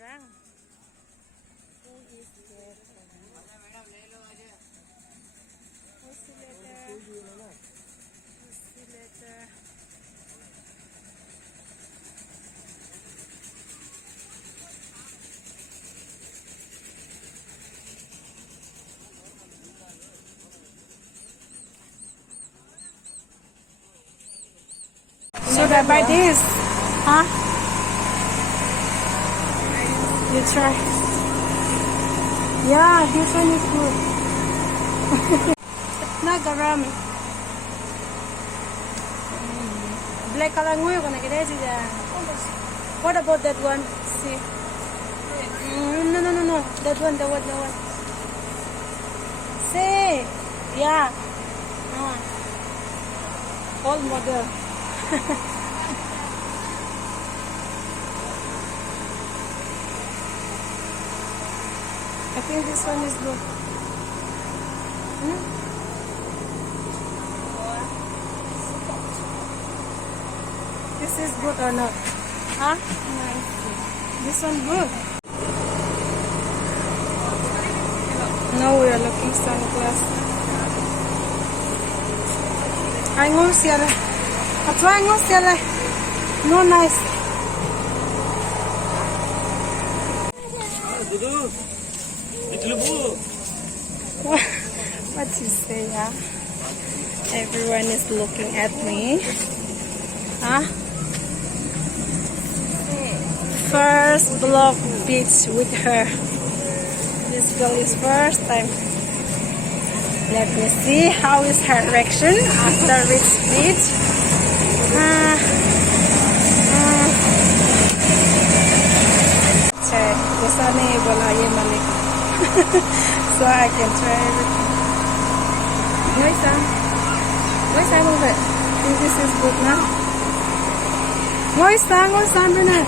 Rang. Who is there? We'll see later. We'll see later. Should I buy this? Huh? You try. Yeah, this one is good. Naga ramen. Black color nguyo ko na kita siya. What about that one? See. No. That one, the one. See. Yeah. Old model. I think this one is good. This is good or not? Huh? Nice. This one good. Now we are looking sunglasses. I know Sierra. I try no Sierra. No nice. What you say, yeah? Everyone is looking at me. Huh? First vlog beach with her. This girl is first time. Let me see how is her reaction after reach beach. Check. So I can try everything. Ngồi sang không vậy? Think this is good now. Ngồi sang bên này.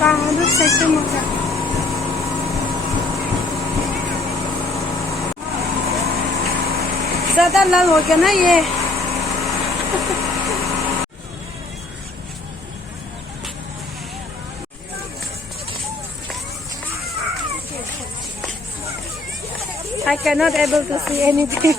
Càng nước sạch thêm một cái. ज़्यादा लाल हो गया ना ये. I cannot able to see anything.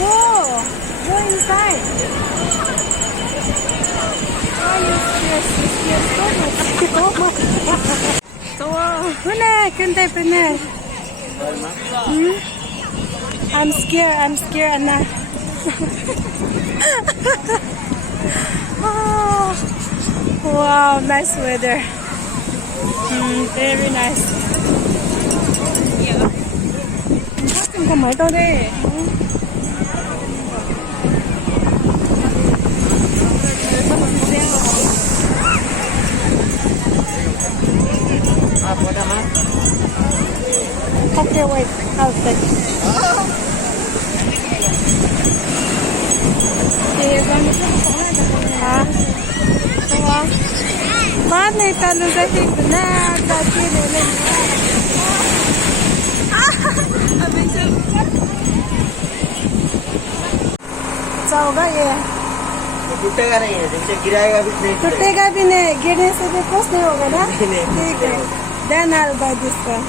Whoa! Go inside. Oh, you're scared so much. Oh my God. I'm scared, Anna. Oh, wow, nice weather. Very nice. Không mấy tôi đi. Okay, wait. I'll take it. बाद नहीं तालू जाती ना जाती ले अभी चल जाओगा ये टूटेगा नहीं है जैसे गिराएगा भी नहीं टूटेगा भी नहीं गिरने से भी कुछ नहीं होगा ना ठीक है then I'll buy this one